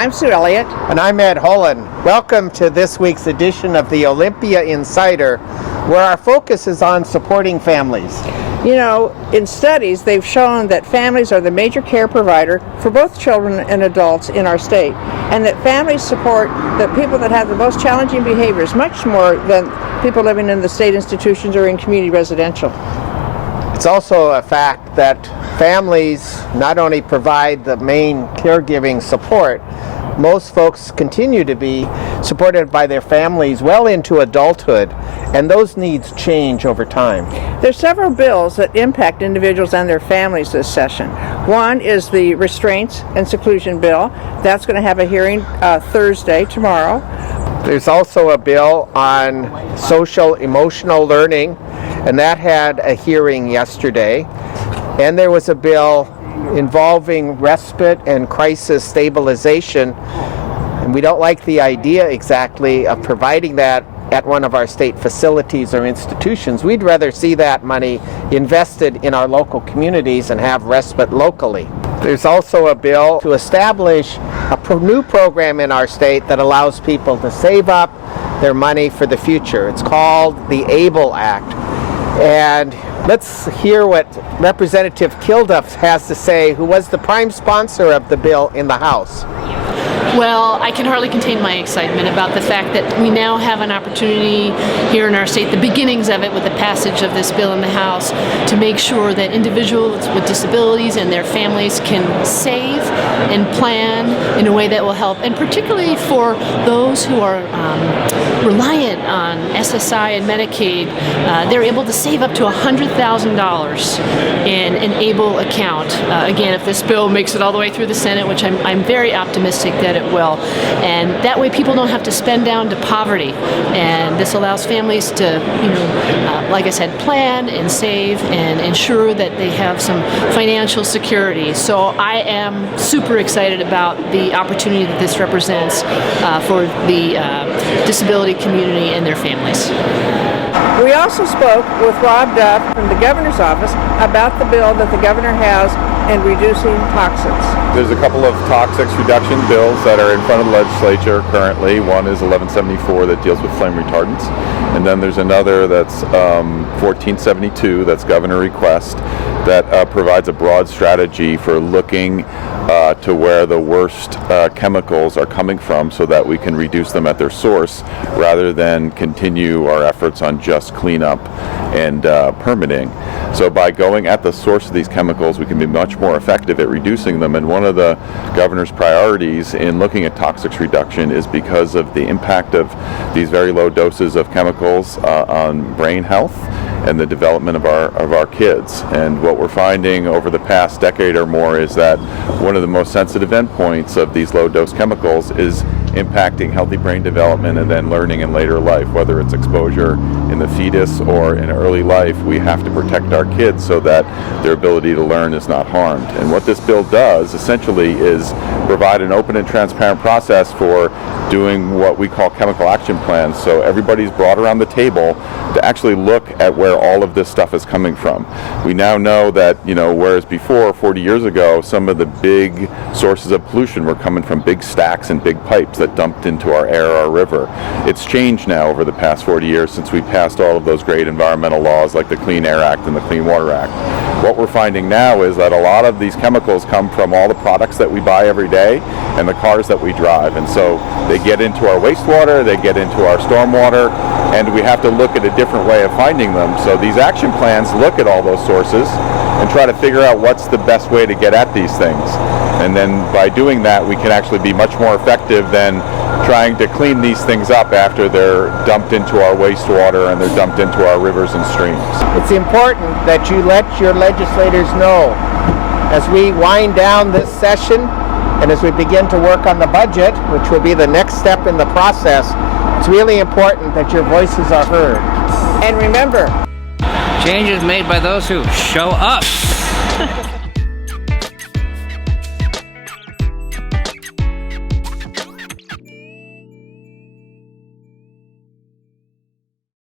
I'm Sue Elliott. And I'm Ed Holen. Welcome to this week's edition of the Olympia Insider, where our focus is on supporting families. You know, in studies, they've shown that families are the major care provider for both children and adults in our state, and that families support the people that have the most challenging behaviors much more than people living in the state institutions or in community residential. It's also a fact that families not only provide the main caregiving support, most folks continue to be supported by their families well into adulthood, and those needs change over time. There's several bills that impact individuals and their families this session. One is the Restraints and Seclusion Bill. That's going to have a hearing Thursday, tomorrow. There's also a bill on social emotional learning, and that had a hearing yesterday. And there was a bill involving respite and crisis stabilization, and we don't like the idea exactly of providing that at one of our state facilities or institutions. We'd rather see that money invested in our local communities and have respite locally. There's also a bill to establish a new program in our state that allows people to save up their money for the future. It's called the ABLE Act. And let's hear what Representative Kilduff has to say, who was the prime sponsor of the bill in the House. Well, I can hardly contain my excitement about the fact that we now have an opportunity here in our state, the beginnings of it with the passage of this bill in the House, to make sure that individuals with disabilities and their families can save and plan in a way that will help, and particularly for those who are reliant on SSI and Medicaid, they're able to save up to $100,000 in an ABLE account. Again, if this bill makes it all the way through the Senate, which I'm very optimistic that it will, and that way people don't have to spend down to poverty, and this allows families to, like I said, plan and save and ensure that they have some financial security. So I am super excited about the opportunity that this represents for the disability community and their families. We also spoke with Rob Duff from the governor's office about the bill that the governor has in reducing toxics. There's a couple of toxics reduction bills that are in front of the legislature currently. One is 1174 that deals with flame retardants, and then there's another that's 1472 that's governor request that provides a broad strategy for looking to where the worst chemicals are coming from so that we can reduce them at their source rather than continue our efforts on just cleanup and permitting. So by going at the source of these chemicals, we can be much more effective at reducing them. And one of the governor's priorities in looking at toxics reduction is because of the impact of these very low doses of chemicals on brain health and the development of our kids. And what we're finding over the past decade or more is that one of the most sensitive endpoints of these low dose chemicals is impacting healthy brain development and then learning in later life, whether it's exposure in the fetus or in early life. We have to protect our kids so that their ability to learn is not harmed. And what this bill does essentially is provide an open and transparent process for doing what we call chemical action plans. So everybody's brought around the table to actually look at where all of this stuff is coming from. We now know that, whereas before, 40 years ago, some of the big sources of pollution were coming from big stacks and big pipes that dumped into our air, our river. It's changed now over the past 40 years since we passed all of those great environmental laws like the Clean Air Act and the Clean Water Act. What we're finding now is that a lot of these chemicals come from all the products that we buy every day and the cars that we drive. And so they get into our wastewater, they get into our stormwater, and we have to look at a different way of finding them. So these action plans look at all those sources and try to figure out what's the best way to get at these things. And then by doing that, we can actually be much more effective than trying to clean these things up after they're dumped into our wastewater and they're dumped into our rivers and streams. It's important that you let your legislators know as we wind down this session and as we begin to work on the budget, which will be the next step in the process. It's really important that your voices are heard. And remember, change is made by those who show up.